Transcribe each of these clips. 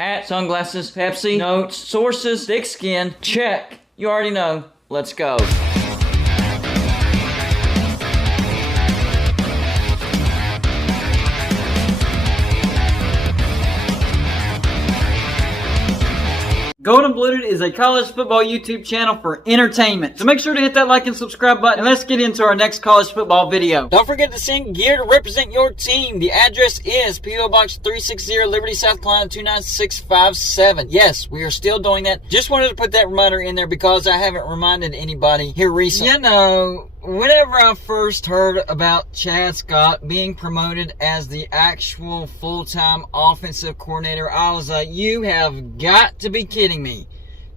Hat, sunglasses, Pepsi, notes, sources, thick skin. Check. You already know. Let's go. Golden Blooded is a college football YouTube channel for entertainment. So make sure to hit that like and subscribe button, and let's get into our next college football video. Don't forget to send gear to represent your team. The address is P.O. Box 360, Liberty, South Carolina 29657. Yes, we are still doing that. Just wanted to put that reminder in there because I haven't reminded anybody here recently. You know, whenever I first heard about Chad Scott being promoted as the actual full-time offensive coordinator, I was like, you have got to be kidding me.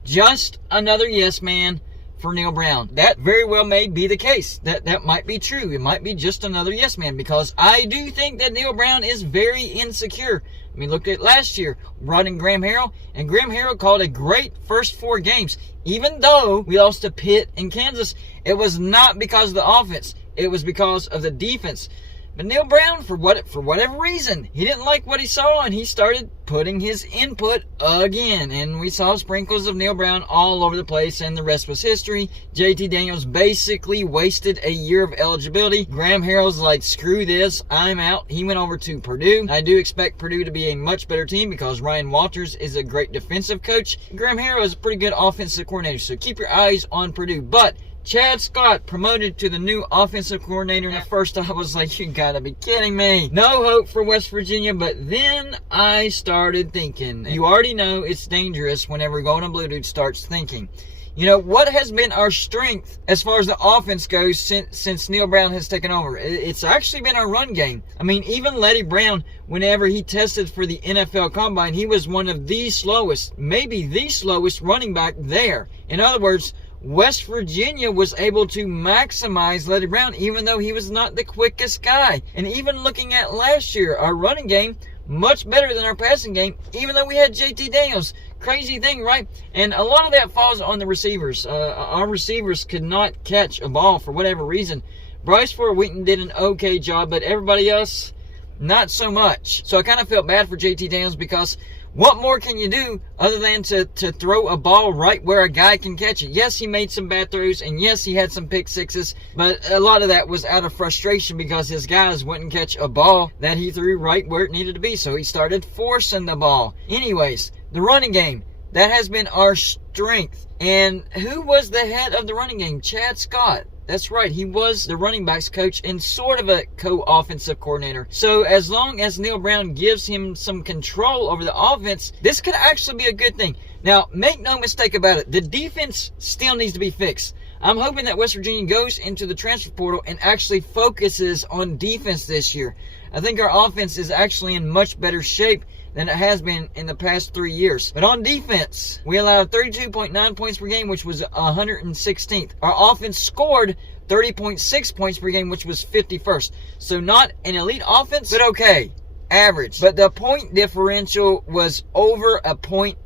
Just another yes man for Neil Brown. That very well may be the case. That might be true. It might be just another yes man, because I do think that Neil Brown is very insecure. I mean, look at last year, running Graham Harrell, and Graham Harrell called a great first 4 games. Even though we lost to Pitt and Kansas, it was not because of the offense. It was because of the defense. But Neil Brown, for whatever reason, he didn't like what he saw, and he started putting his input again. And we saw sprinkles of Neil Brown all over the place, and the rest was history. JT Daniels basically wasted a year of eligibility. Graham Harrell's like, screw this, I'm out. He went over to Purdue. I do expect Purdue to be a much better team because Ryan Walters is a great defensive coach. Graham Harrell is a pretty good offensive coordinator, so keep your eyes on Purdue. But Chad Scott promoted to the new offensive coordinator, and at first I was like, you gotta be kidding me. No hope for West Virginia, but then I started thinking. You already know it's dangerous whenever Golden Blue Dude starts thinking. You know, what has been our strength as far as the offense goes since Neil Brown has taken over? It's actually been our run game. I mean, even Letty Brown, whenever he tested for the NFL Combine, he was one of the slowest, maybe the slowest running back there. In other words, West Virginia was able to maximize Letty Brown, even though he was not the quickest guy. And even looking at last year, our running game, much better than our passing game, even though we had JT Daniels. Crazy thing, right? And a lot of that falls on the receivers. Our receivers could not catch a ball for whatever reason. Bryce Ford Wheaton did an okay job, but everybody else, not so much. So I kind of felt bad for JT Daniels, because what more can you do other than to throw a ball right where a guy can catch it? Yes, he made some bad throws, and yes, he had some pick sixes, but a lot of that was out of frustration because his guys wouldn't catch a ball that he threw right where it needed to be, so he started forcing the ball. Anyways, the running game, that has been our strength. And who was the head of the running game? Chad Scott. That's right, he was the running backs coach and sort of a co-offensive coordinator. So as long as Neil Brown gives him some control over the offense, this could actually be a good thing. Now, make no mistake about it, the defense still needs to be fixed. I'm hoping that West Virginia goes into the transfer portal and actually focuses on defense this year. I think our offense is actually in much better shape than it has been in the past 3 years. But on defense, we allowed 32.9 points per game, which was 116th. Our offense scored 30.6 points per game, which was 51st. So not an elite offense, but okay, average. But the point differential was over 1.5 points.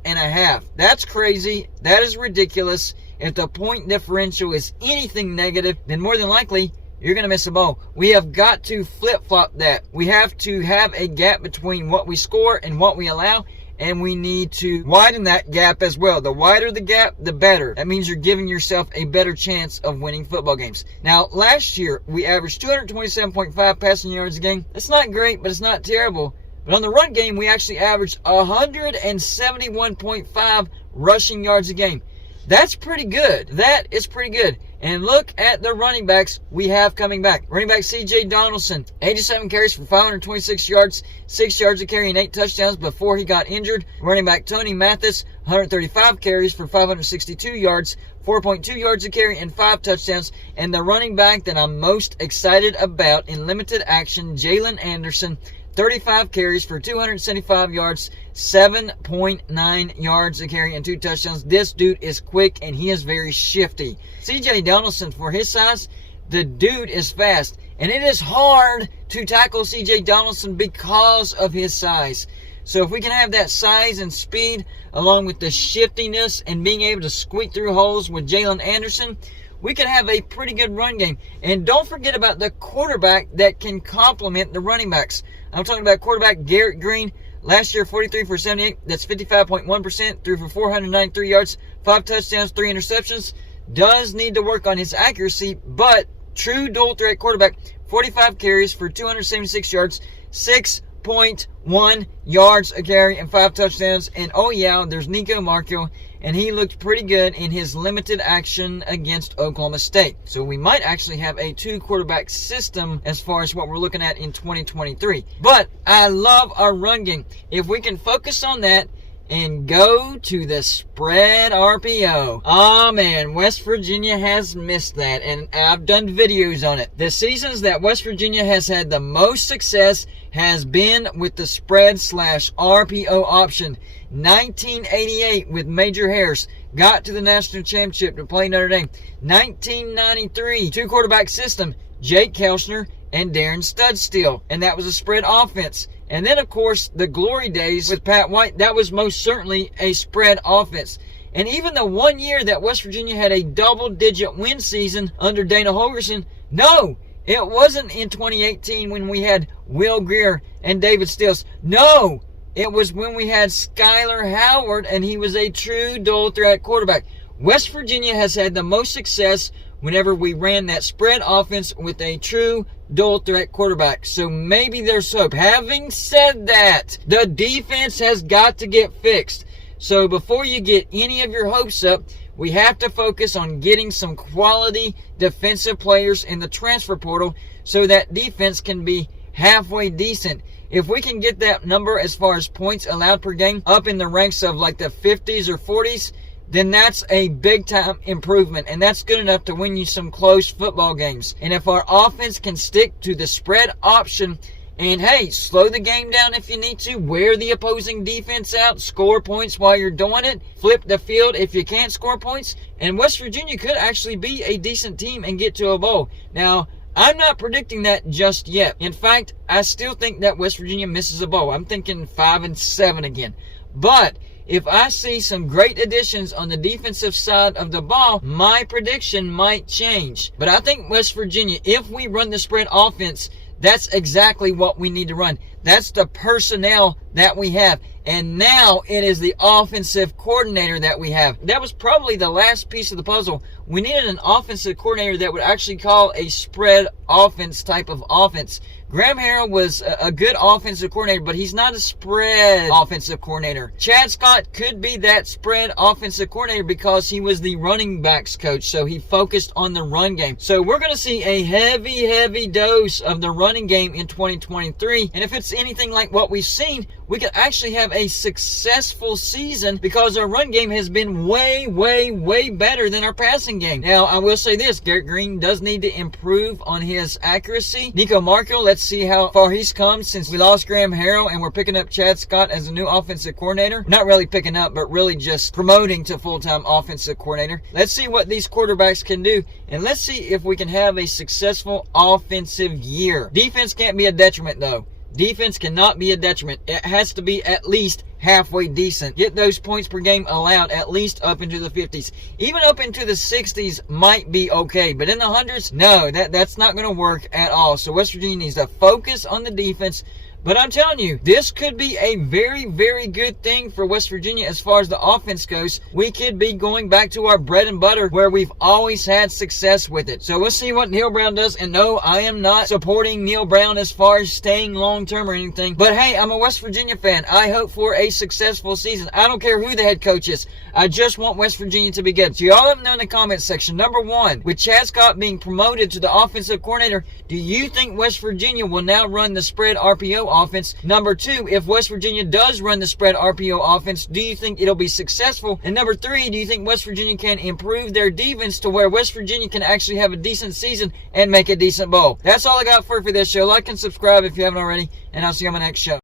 That's crazy. That is ridiculous. If the point differential is anything negative, then more than likely, you're going to miss a ball. We have got to flip-flop that. We have to have a gap between what we score and what we allow, and we need to widen that gap as well. The wider the gap, the better. That means you're giving yourself a better chance of winning football games. Now, last year, we averaged 227.5 passing yards a game. That's not great, but it's not terrible. But on the run game, we actually averaged 171.5 rushing yards a game. That's pretty good. That is pretty good. And look at the running backs we have coming back. Running back C.J. Donaldson, 87 carries for 526 yards, 6 yards a carry, and 8 touchdowns before he got injured. Running back Tony Mathis, 135 carries for 562 yards, 4.2 yards a carry, and 5 touchdowns. And the running back that I'm most excited about in limited action, Jalen Anderson, 35 carries for 275 yards, 7.9 yards a carry, and 2 touchdowns. This dude is quick, and he is very shifty. C.J. Donaldson, for his size, the dude is fast. And it is hard to tackle C.J. Donaldson because of his size. So if we can have that size and speed, along with the shiftiness and being able to squeak through holes with Jalen Anderson, we can have a pretty good run game. And don't forget about the quarterback that can complement the running backs. I'm talking about quarterback Garrett Green. Last year, 43 for 78. That's 55.1%. Threw for 493 yards, 5 touchdowns, 3 interceptions. Does need to work on his accuracy, but true dual threat quarterback. 45 carries for 276 yards, 6.1 yards a carry, and 5 touchdowns. And oh yeah, there's Nico Markle, and he looked pretty good in his limited action against Oklahoma State. So we might actually have a 2-quarterback system as far as what we're looking at in 2023. But I love our run game. If we can focus on that and go to the spread RPO. Oh man, West Virginia has missed that, and I've done videos on it. The seasons that West Virginia has had the most success has been with the spread / RPO option. 1988 with Major Harris got to the national championship to play Notre Dame. 1993, 2-quarterback system, Jake Kelchner and Darren Studstill, and that was a spread offense. And then, of course, the glory days with Pat White, that was most certainly a spread offense. And even the 1 year that West Virginia had a double-digit win season under Dana Holgorsen, no, it wasn't in 2018 when we had Will Grier and David Stills. No, it was when we had Skyler Howard, and he was a true dual-threat quarterback. West Virginia has had the most success whenever we ran that spread offense with a true dual-threat quarterback. So maybe there's hope. Having said that, the defense has got to get fixed. So before you get any of your hopes up, we have to focus on getting some quality defensive players in the transfer portal so that defense can be halfway decent. If we can get that number as far as points allowed per game up in the ranks of like the 50s or 40s, then that's a big-time improvement, and that's good enough to win you some close football games. And if our offense can stick to the spread option, and hey, slow the game down if you need to, wear the opposing defense out, score points while you're doing it, flip the field if you can't score points, and West Virginia could actually be a decent team and get to a bowl. Now, I'm not predicting that just yet. In fact, I still think that West Virginia misses a bowl. I'm thinking 5-7 again. But if I see some great additions on the defensive side of the ball, my prediction might change. But I think West Virginia, if we run the spread offense, that's exactly what we need to run. That's the personnel that we have. And now it is the offensive coordinator that we have. That was probably the last piece of the puzzle. We needed an offensive coordinator that would actually call a spread offense type of offense. Graham Harrell was a good offensive coordinator, but he's not a spread offensive coordinator. Chad Scott could be that spread offensive coordinator because he was the running backs coach, so he focused on the run game. So we're going to see a heavy dose of the running game in 2023, and if it's anything like what we've seen, we could actually have a successful season because our run game has been way better than our passing game. Now, I will say this, Garrett Green does need to improve on his accuracy. Nico Markle, let's see how far he's come since we lost Graham Harrell and we're picking up Chad Scott as a new offensive coordinator. Not really picking up, but really just promoting to full-time offensive coordinator. Let's see what these quarterbacks can do, and let's see if we can have a successful offensive year. Defense can't be a detriment, though. Defense cannot be a detriment. It has to be at least halfway decent. Get those points per game allowed at least up into the 50s. Even up into the 60s might be okay, but in the hundreds, no, that's not going to work at all. So West Virginia needs to focus on the defense. But I'm telling you, this could be a very good thing for West Virginia as far as the offense goes. We could be going back to our bread and butter where we've always had success with it. So we'll see what Neil Brown does. And no, I am not supporting Neil Brown as far as staying long-term or anything. But hey, I'm a West Virginia fan. I hope for a successful season. I don't care who the head coach is. I just want West Virginia to be good. So y'all let me know in the comments section. Number one, with Chad Scott being promoted to the offensive coordinator, do you think West Virginia will now run the spread RPO offense? Number two, if West Virginia does run the spread RPO offense, do you think it'll be successful? And number three, do you think West Virginia can improve their defense to where West Virginia can actually have a decent season and make a decent bowl? That's all I got for this show. Like and subscribe if you haven't already, and I'll see you on my next show.